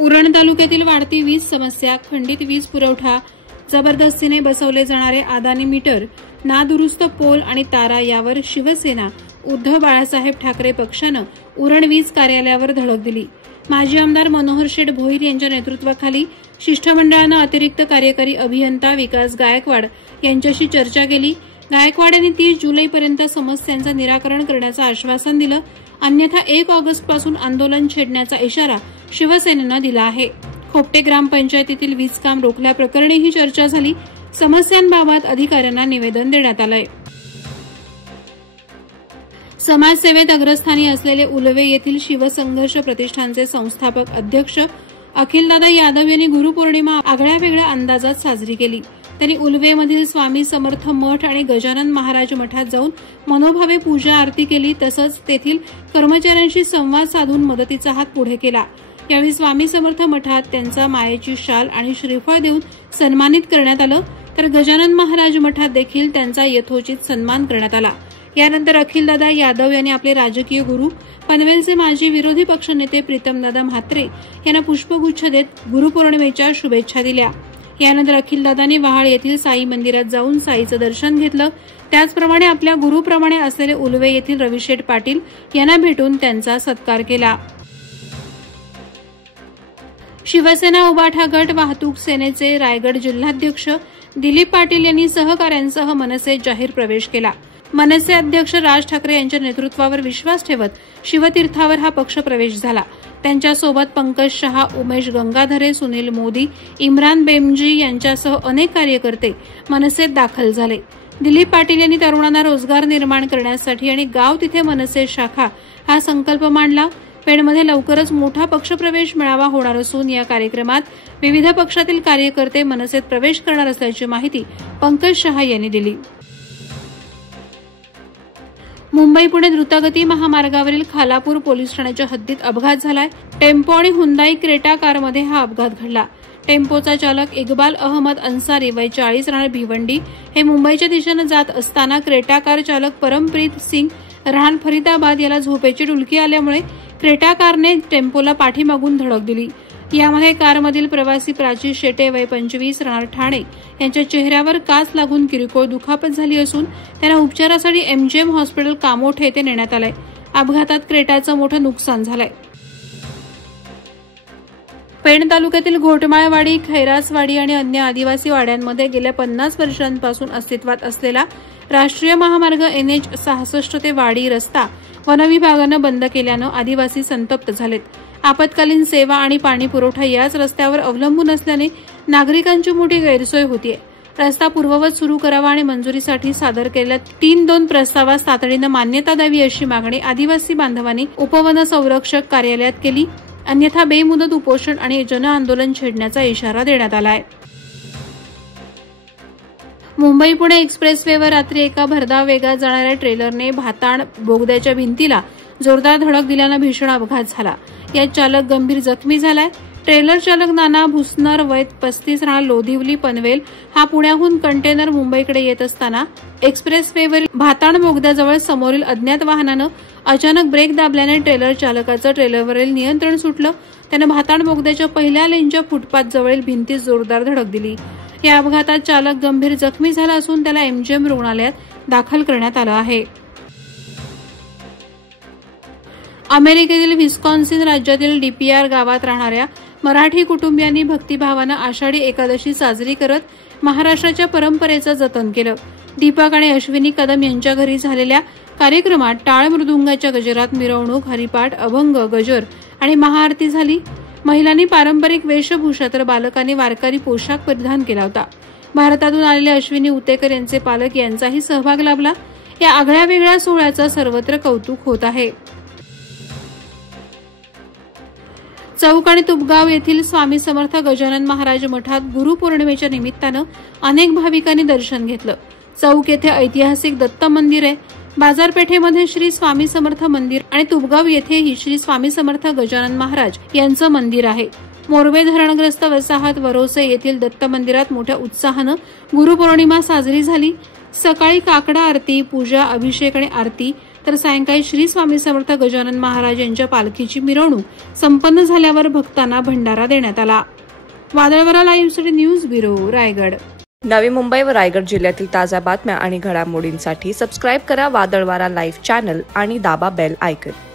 उरण तालुक्यातील वाढती वीज समस्या, खंडित वीज पुरवठा, जबरदस्तीने बसवले जाणारे अदानी मीटर, नादुरुस्त पोल आणि तारा यावर शिवसेना उद्धव बाळासाहेब ठाकरे पक्षानं उरण वीज कार्यालयावर धडक दिली। माजी आमदार मनोहर शेठ भोईर यांच्या नेतृत्वाखाली शिष्टमंडळानं अतिरिक्त कार्यकारी अभियंता विकास गायकवाड यांच्याशी चर्चा केली। गायकवाड यांनी 30 जुलैपर्यंत समस्यांचं निराकरण करण्याचं आश्वासन दिलं, अन्यथा 1 ऑगस्टपासून आंदोलन छेडण्याचा इशारा शिवसेनेनं दिला आहे। खोपटे ग्रामपंचायतीतील वीज काम रोखल्याप्रकरणी ही चर्चा झाली। समस्यांबाबत अधिकाऱ्यांना निवेदन देण्यात आलंय। समाजसेवेत अग्रस्थानी असलेले उलवे येथील शिवसंघर्ष प्रतिष्ठानचे संस्थापक अध्यक्ष अखिलदादा यादव यांनी गुरुपौर्णिमा आगळ्या वेगळ्या अंदाजात साजरी केली। त्यांनी उलवेमधील स्वामी समर्थ मठ आणि गजानन महाराज मठात जाऊन मनोभावे पूजा आरती केली, तसंच तेथील कर्मचाऱ्यांशी संवाद साधून मदतीचा हात पुढे केला। यावेळी स्वामी समर्थ मठात त्यांचा मायेची शाल आणि श्रीफळ देऊन सन्मानित करण्यात आलं, तर गजानन महाराज मठात देखील त्यांचा यथोचित सन्मान करण्यात आला। यानंतर अखिलदादा यादव यांनी आपले राजकीय गुरु पनवेलचे माजी विरोधी पक्षनेते प्रीतमदादा म्हात्रे यांना पुष्पगुच्छ देत गुरुपौर्णिमेच्या शुभेच्छा दिल्या। यानंतर अखिलदादांनी वहाळ येथील साई मंदिरात जाऊन साईचं दर्शन घेतलं। त्याचप्रमाणे आपल्या गुरुप्रमाणे असलेले उलवे येथील रविशेठ पाटील यांना भेटून त्यांचा सत्कार केला। शिवसेना उबाठा गट वाहतूक सेनेचे रायगड जिल्हाध्यक्ष दिलीप पाटील यांनी सहकाऱ्यांसह मनसेत जाहीर प्रवेश केला। मनसे अध्यक्ष राज ठाकरे यांच्या नेतृत्वावर विश्वास ठेवत शिवतीर्थावर हा पक्ष प्रवेश झाला। त्यांच्यासोबत पंकज शहा, उमेश गंगाधरे, सुनील मोदी, इम्रान बेमजी यांच्यासह अनेक कार्यकर्ते मनसेत दाखल झाले। दिलीप पाटील यांनी तरुणांना रोजगार निर्माण करण्यासाठी आणि गाव तिथे मनसे शाखा हा संकल्प मांडला। पेणमध्ये लवकरच मोठा पक्षप्रवेश मेळावा होणार असून या कार्यक्रमात विविध पक्षातील कार्यकर्ते मनसेत प्रवेश करणार असल्याची माहिती पंकज शहा यांनी दिली। मुंबई पुणे द्रुतगती महामार्गावरील खालापूर पोलीस ठाण्याच्या हद्दीत अपघात झालाय। टेम्पो आणि हुंदाई क्रेटा कारमध्ये हा अपघात घडला। टेम्पोचा चालक इक्बाल अहमद अन्सारी वय 40 राहणार भिवंडी हे मुंबईच्या दिशेने जात असताना क्रेटा कार चालक परमप्रीत सिंग राहणार फरीदाबाद याला झोपेची डुलकी आल्यामुळे क्रेटा कारने टेम्पोला पाठीमागून धडक दिली। यामध्ये कारमधील प्रवासी प्राची शेटे वय 25 राहणार ठाणे यांच्या चेहऱ्यावर काच लागून किरकोळ दुखापत झाली असून त्यांना उपचारासाठी एमजीएम हॉस्पिटल कामोठे येथे नेण्यात आलंय। अपघातात क्रेटाचं मोठं नुकसान झालंय। पेण तालुक्यातील घोटमाळवाडी, खैरासवाडी आणि अन्य आदिवासी वाड्यांमध्ये गेल्या 50 वर्षांपासून अस्तित्वात असलेला राष्ट्रीय महामार्ग NH 66 ते वाडी रस्ता वनविभागानं बंद केल्यानं आदिवासी संतप्त झालेत। आपत्कालीन सेवा आणि पाणी पुरवठा याच रस्त्यावर अवलंबून असल्याने नागरिकांची मोठी गैरसोय होतीये। रस्ता पूर्ववत सुरू करावा आणि मंजुरीसाठी सादर केलेल्या 3-2 प्रस्तावास तातडीनं मान्यता द्यावी अशी मागणी आदिवासी बांधवांनी उपवन संरक्षक कार्यालयात केली, अन्यथा बेमुदत उपोषण आणि जनआंदोलन छेडण्याचा इशारा देण्यात आला आहे। मुंबई पुणे एक्सप्रेसवेवर रात्री एका भरधाव वेगात जाणाऱ्या ट्रेलरने भाताण बोगद्याच्या भिंतीला जोरदार धडक दिल्यानं भीषण अपघात झाला। यात चालक गंभीर जखमी झालाय। ट्रेलर चालक नाना भुसनर वय 35 राहणार लोधिवली पनवेल हा पुण्याहून कंटेनर मुंबईकडे येत असताना एक्सप्रेसवेवरील भाताण बोगद्याजवळ समोरील अज्ञात वाहनानं अचानक ब्रेक दाबल्याने ट्रेलर चालकाचं ट्रेलरवरील नियंत्रण सुटलं। त्यानं भाताण बोगद्याच्या पहिल्या लेनच्या फुटपाथ जवळील भिंतीस जोरदार धडक दिली। या अपघातात चालक गंभीर जखमी झाला असून त्याला एमजीएम रुग्णालयात दाखल करण्यात आलं आहे। अमेरिकेतील विस्कॉन्सिन राज्यातील डीपीआर गावात राहणाऱ्या मराठी कुटुंबियांनी भक्तिभावानं आषाढी एकादशी साजरी करत महाराष्ट्राच्या परंपरेचं जतन केलं। दीपक आणि अश्विनी कदम यांच्या घरी झालेल्या कार्यक्रमात टाळ मृदुंगाच्या गजरात मिरवणूक, हरिपाठ, अभंग, गजर आणि महाआरती झाली। महिलांनी पारंपरिक वेशभूषा तर बालकांनी वारकरी पोशाख परिधान केला होता। भारतातून आलेले अश्विनी उतेकर यांचे पालक यांचाही सहभाग लाभला। या आगळ्या वेगळ्या सोहळ्याचं सर्वत्र कौतुक होत आहे। चौक आणि तुपगाव येथील स्वामी समर्थ गजानन महाराज मठात गुरुपौर्णिमेच्या निमित्तानं अनेक भाविकांनी दर्शन घेतलं। चौक येथे ऐतिहासिक दत्त मंदिर आहे। बाजारपेठेमध्ये श्री स्वामी समर्थ मंदिर आणि तुपगाव येथेही श्री स्वामी समर्थ गजानन महाराज यांचं मंदिर आहे। मोरवे धरणग्रस्त वसाहत वरोसे येथील दत्त मंदिरात मोठ्या उत्साहानं गुरुपौर्णिमा साजरी झाली। सकाळी काकडा आरती, पूजा, अभिषेक आणि आरती, तर सायंकाळी श्री स्वामी समर्थ गजानन महाराज यांच्या पालखीची मिरवणूक संपन्न झाल्यावर भक्तांना भंडारा देण्यात आला. वादळवारा लाईव्हसाठी न्यूज ब्युरो, रायगड. नवी मुंबई व रायगड जिल्ह्यातील ताज्या बातम्या आणि घडामोडींसाठी सबस्क्राईब करा वादळवारा लाईव्ह चॅनल आणि दाबा बेल आयकॉन.